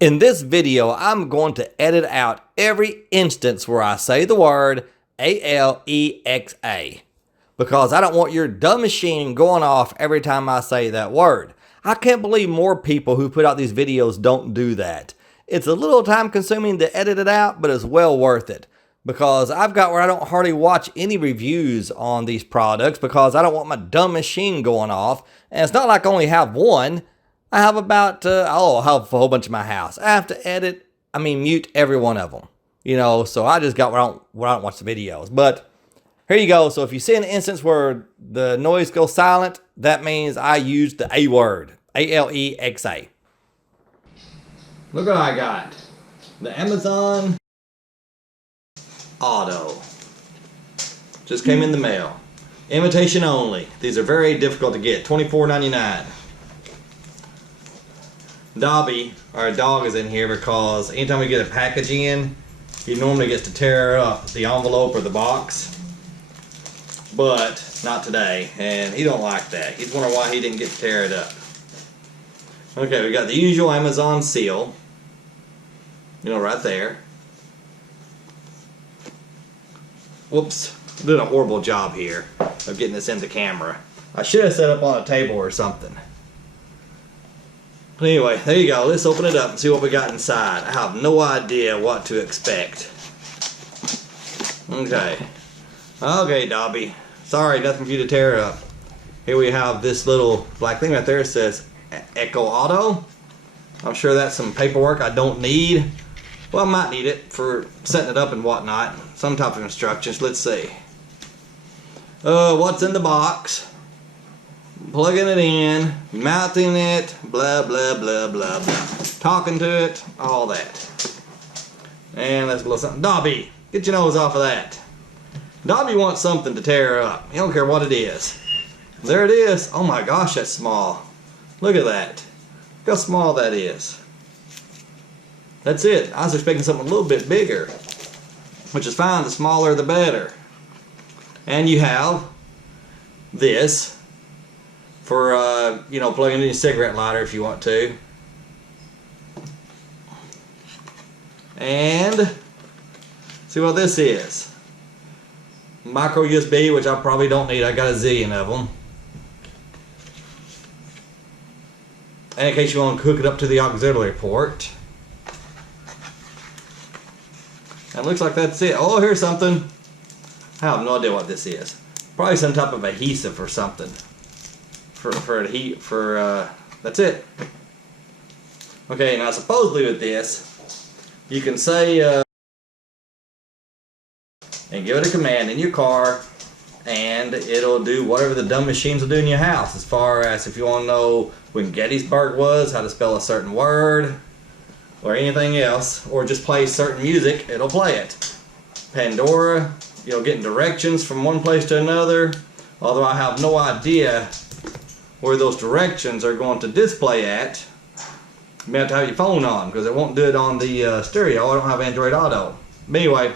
In this video, I'm going to edit out every instance where I say the word Alexa because I don't want your dumb machine going off every time I say that word. I can't believe more people who put out these videos don't do that. It's a little time consuming to edit it out, but it's well worth it because I've got where I don't hardly watch any reviews on these products because I don't want my dumb machine going off. And it's not like I only have one. I have about, I have a whole bunch in my house. I have to mute every one of them. So I just got where I don't watch the videos. But here you go. So if you see an instance where the noise goes silent, that means I used the A word. Alexa. Look what I got. The Amazon Auto. Just came in the mail. Invitation only. These are very difficult to get. $24.99. Dobby, our dog, is in here because anytime we get a package in, he normally gets to tear up the envelope or the box, but not today, and he don't like that. He's wondering why he didn't get to tear it up. Okay, we got the usual Amazon seal, right there. Whoops, did a horrible job here of getting this in the camera. I should have set up on a table or something. But anyway, there you go. Let's open it up and see what we got inside. I have no idea what to expect. Okay, Dobby. Sorry, nothing for you to tear up. Here we have this little black thing right there. It says Echo Auto. I'm sure that's some paperwork I don't need. Well, I might need it for setting it up and whatnot. Some type of instructions. Let's see. What's in the box? Plugging it in, mounting it, blah, blah, blah, blah, blah. Talking to it, all that. And let's blow something. Dobby, get your nose off of that. Dobby wants something to tear up. He don't care what it is. There it is. Oh my gosh, that's small. Look at that. Look how small that is. That's it. I was expecting something a little bit bigger, which is fine. The smaller, the better. And you have this for plugging in your cigarette lighter if you want to. And see what this is. Micro USB, which I probably don't need. I got a zillion of them. And in case you want to hook it up to the auxiliary port. And it looks like that's it. Oh, here's something. I have no idea what this is. Probably some type of adhesive or something. That's it. Okay, now supposedly with this, you can say and give it a command in your car, and it'll do whatever the dumb machines will do in your house. As far as if you want to know when Gettysburg was, how to spell a certain word, or anything else, or just play certain music, it'll play it. Pandora, getting directions from one place to another, although I have no idea where those directions are going to display at. You may have to have your phone on because it won't do it on the stereo. I don't have Android Auto. But anyway,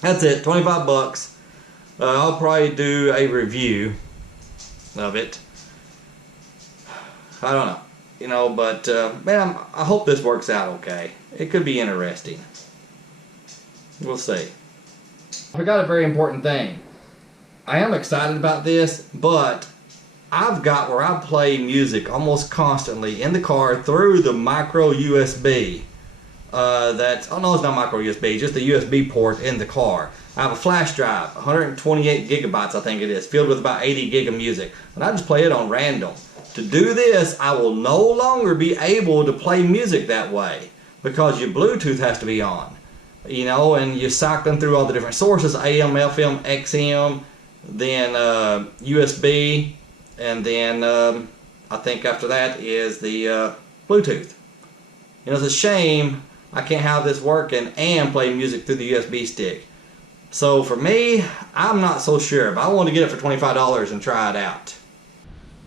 that's it. 25 bucks. I'll probably do a review of it. I don't know. But man, I hope this works out okay. It could be interesting. We'll see. I forgot a very important thing. I am excited about this, but I've got where I play music almost constantly in the car through the micro USB. No, it's not micro USB, just the USB port in the car. I have a flash drive, 128 gigabytes I think it is, filled with about 80 gig of music. And I just play it on random. To do this, I will no longer be able to play music that way because your Bluetooth has to be on. And you're cycling through all the different sources, AM, FM, XM, then USB. And then I think after that is the Bluetooth. It's a shame I can't have this working and play music through the USB stick. So for me, I'm not so sure. But I want to get it for $25 and try it out.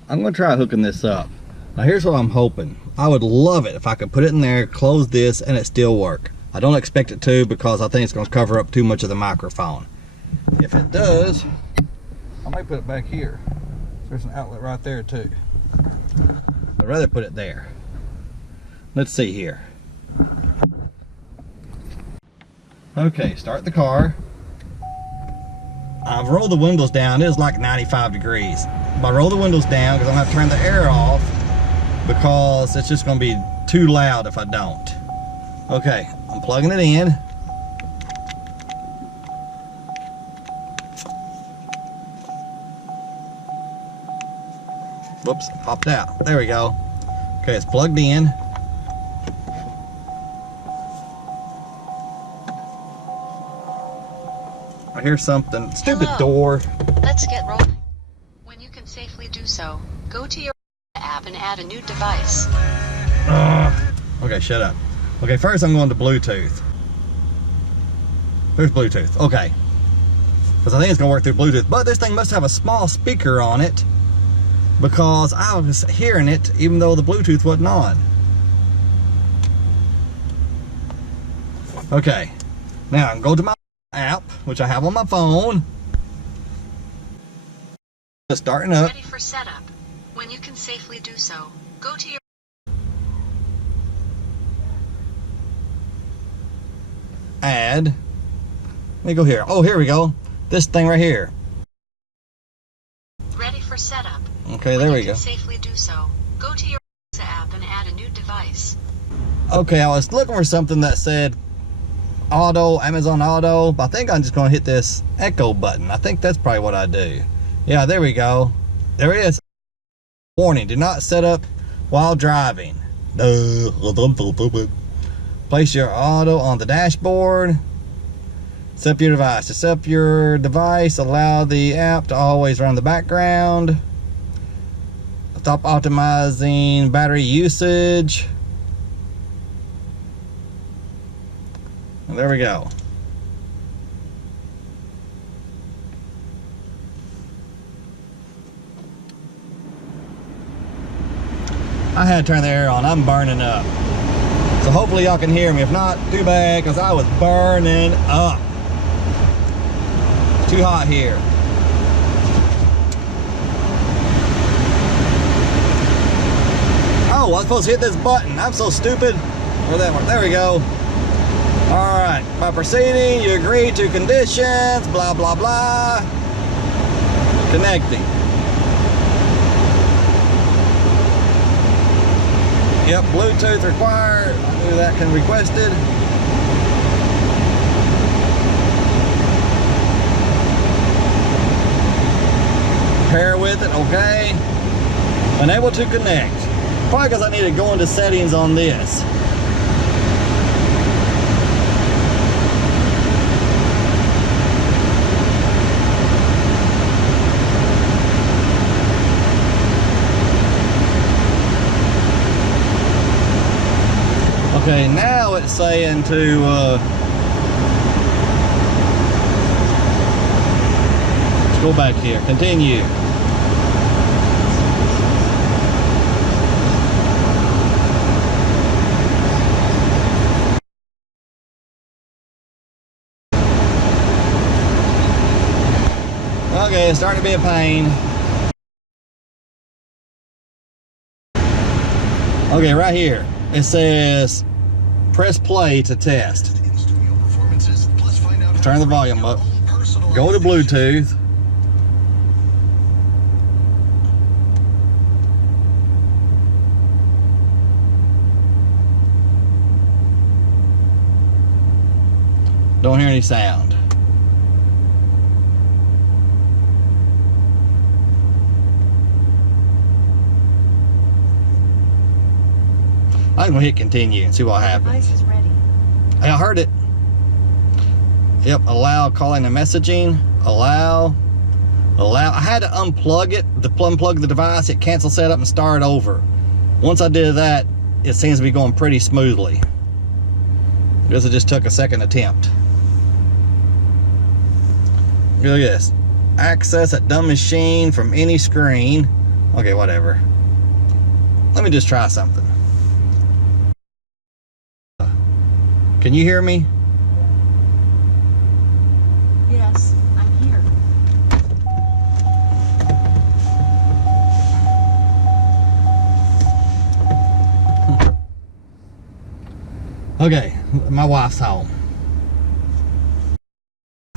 I'm going to try hooking this up. Now here's what I'm hoping. I would love it if I could put it in there, close this, and it still work. I don't expect it to because I think it's going to cover up too much of the microphone. If it does, I might put it back here. There's an outlet right there too. I'd rather put it there. Let's see here. Okay, start the car. I've rolled the windows down. It is like 95 degrees. But I roll the windows down because I'm going to turn the air off because it's just going to be too loud if I don't. Okay, I'm plugging it in. Whoops, popped out. There we go. Okay, it's plugged in. I hear something. Stupid Hello. door. Let's get rolling. When you can safely do so, go to your app and add a new device. Okay, shut up. Okay, first I'm going to Bluetooth. There's Bluetooth. Okay. Because I think it's going to work through Bluetooth. But this thing must have a small speaker on it, because I was hearing it even though the Bluetooth wasn't on. Okay. Now I can go to my app, which I have on my phone. It's starting up. Ready for setup. When you can safely do so, go to your Add. Let me go here. Oh, here we go. This thing right here. Ready for setup. Okay, there we When you go. can safely do so, go to your app and add a new device. Okay, I was looking for something that said Auto, Amazon Auto, but I think I'm just going to hit this Echo button. I think that's probably what I do. Yeah, there we go. There it is. Warning, do not set up while driving. Place your auto on the dashboard. Set up your device. To set up your device, allow the app to always run in the background. Stop optimizing battery usage. And there we go. I had to turn the air on. I'm burning up. So hopefully y'all can hear me. If not, too bad, because I was burning up. It's too hot here. Oh, I was supposed to hit this button. I'm so stupid. Where that one? There we go. Alright, by proceeding, you agree to conditions, blah, blah, blah. Connecting. Yep, Bluetooth required. I knew that can requested. Pair with it, okay. Unable to connect. Probably because I need to go into settings on this. Okay, now it's saying to let's go back here, continue. Okay, it's starting to be a pain. Okay, right here, it says press play to test. Turn the volume up. Go to Bluetooth. Don't hear any sound. I'm gonna hit continue and see what happens. Device is ready. Hey, I heard it. Yep, allow calling and messaging. Allow. I had to unplug it, unplug the device, hit cancel setup and start over. Once I did that, it seems to be going pretty smoothly. I guess it just took a second attempt. Look at this. Access a dumb machine from any screen. Okay, whatever. Let me just try something. Can you hear me? Yes, I'm here. Okay, my wife's home.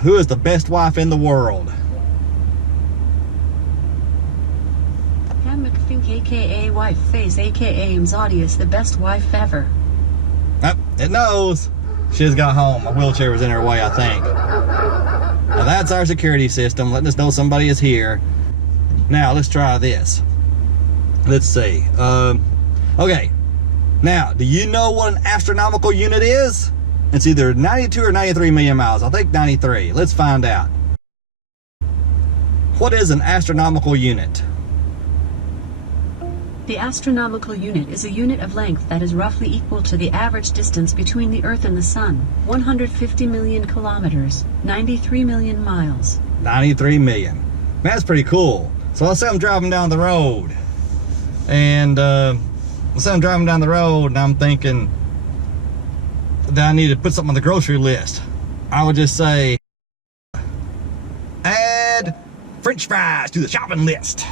Who is the best wife in the world? Pam McFink, aka Wife Face, aka Mzadius, the best wife ever. Oh, it knows. She just got home. My wheelchair was in her way, I think. Now that's our security system, letting us know somebody is here. Now let's try this. Let's see. Okay. Now, do you know what an astronomical unit is? It's either 92 or 93 million miles. I think 93. Let's find out. What is an astronomical unit? The astronomical unit is a unit of length that is roughly equal to the average distance between the Earth and the Sun, 150 million kilometers, 93 million miles. 93 million. That's pretty cool. So let's say I'm driving down the road. And let's say I'm driving down the road and I'm thinking that I need to put something on the grocery list. I would just say, add French fries to the shopping list.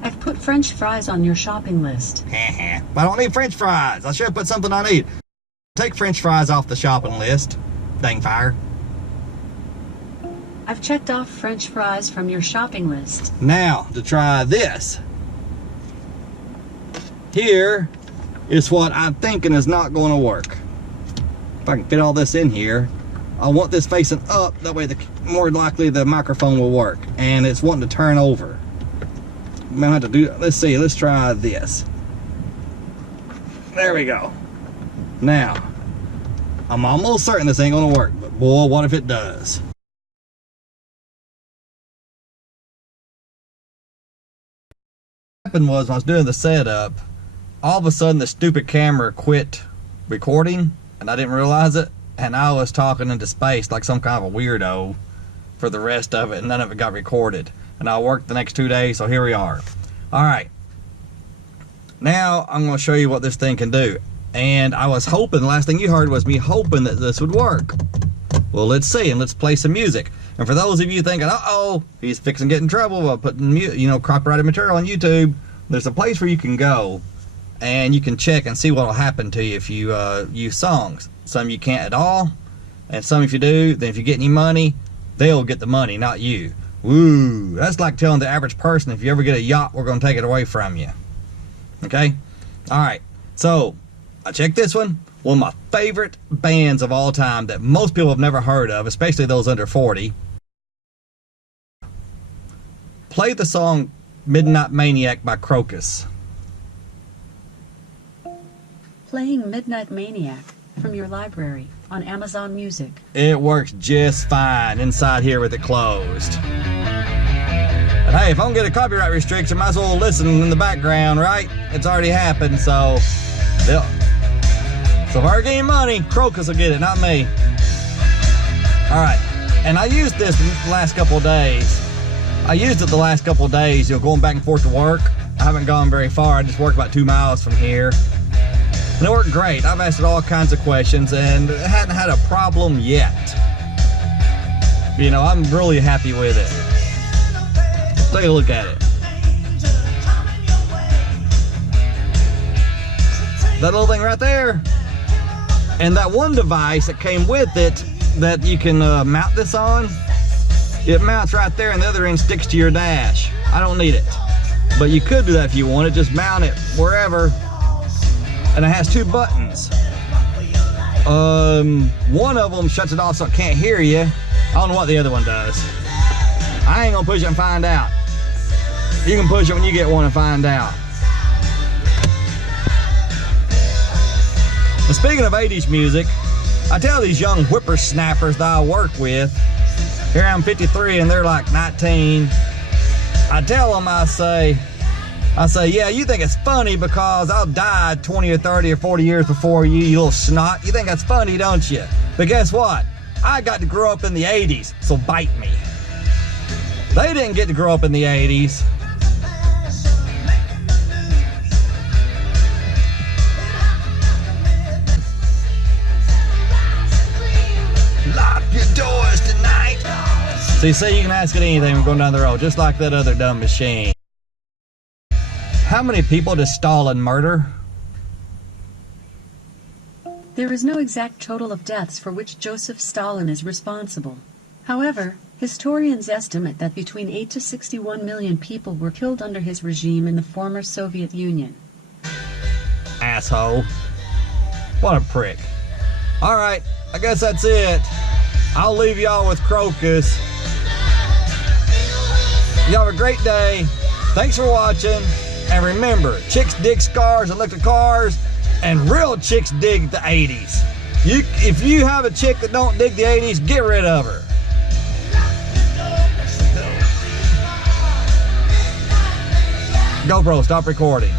I've put French fries on your shopping list. But I don't need French fries. I should have put something I need. Take French fries off the shopping list. Dang fire. I've checked off French fries from your shopping list. Now, to try this. Here is what I'm thinking is not going to work. If I can fit all this in here, I want this facing up. That way, more likely the microphone will work. And it's wanting to turn over. I'm gonna have to do. Let's see. Let's try this. There we go. Now, I'm almost certain this ain't gonna work. But boy, what if it does? What happened was when I was doing the setup, all of a sudden the stupid camera quit recording, and I didn't realize it. And I was talking into space like some kind of a weirdo for the rest of it, and none of it got recorded. And I worked the next 2 days, so here we are. All right. Now I'm going to show you what this thing can do. And I was hoping, the last thing you heard was me hoping that this would work. Well, let's see, and let's play some music. And for those of you thinking, uh-oh, he's fixing to get in trouble by putting, copyrighted material on YouTube, there's a place where you can go and you can check and see what will happen to you if you use songs. Some you can't at all, and some if you do, then if you get any money, they'll get the money, not you. Woo, that's like telling the average person, if you ever get a yacht, we're going to take it away from you. Okay? All right. So, I checked this one. One of my favorite bands of all time that most people have never heard of, especially those under 40. Play the song Midnight Maniac by Crocus. Playing Midnight Maniac from your library on Amazon Music. It works just fine inside here with it closed. But hey, if I don't get a copyright restriction, might as well listen in the background, right? It's already happened, so if I get any money, Crocus will get it, not me. Alright, and I used this the last couple of days. Going back and forth to work. I haven't gone very far, I just worked about 2 miles from here. And it worked great. I've asked it all kinds of questions and it hadn't had a problem yet. I'm really happy with it. Take a look at it. That little thing right there. And that one device that came with it that you can mount this on, it mounts right there and the other end sticks to your dash. I don't need it. But you could do that if you wanted. Just mount it wherever. And it has 2 buttons. One of them shuts it off so it can't hear you. I don't know what the other one does. I ain't gonna push it and find out. You can push it when you get one and find out. And speaking of 80s music, I tell these young whippersnappers that I work with, here I'm 53 and they're like 19. I tell them, I say, yeah, you think it's funny because I'll die 20 or 30 or 40 years before you, you little snot. You think that's funny, don't you? But guess what? I got to grow up in the 80s, so bite me. They didn't get to grow up in the 80s. Lock your doors tonight. So you say you can ask it anything when going down the road, just like that other dumb machine. How many people does Stalin murder? There is no exact total of deaths for which Joseph Stalin is responsible. However, historians estimate that between 8 to 61 million people were killed under his regime in the former Soviet Union. Asshole. What a prick. Alright, I guess that's it. I'll leave y'all with Crocus. Y'all have a great day. Thanks for watching. And remember, chicks dig scars that look at cars, and real chicks dig the 80s. If you have a chick that don't dig the 80s, get rid of her. GoPro, stop recording.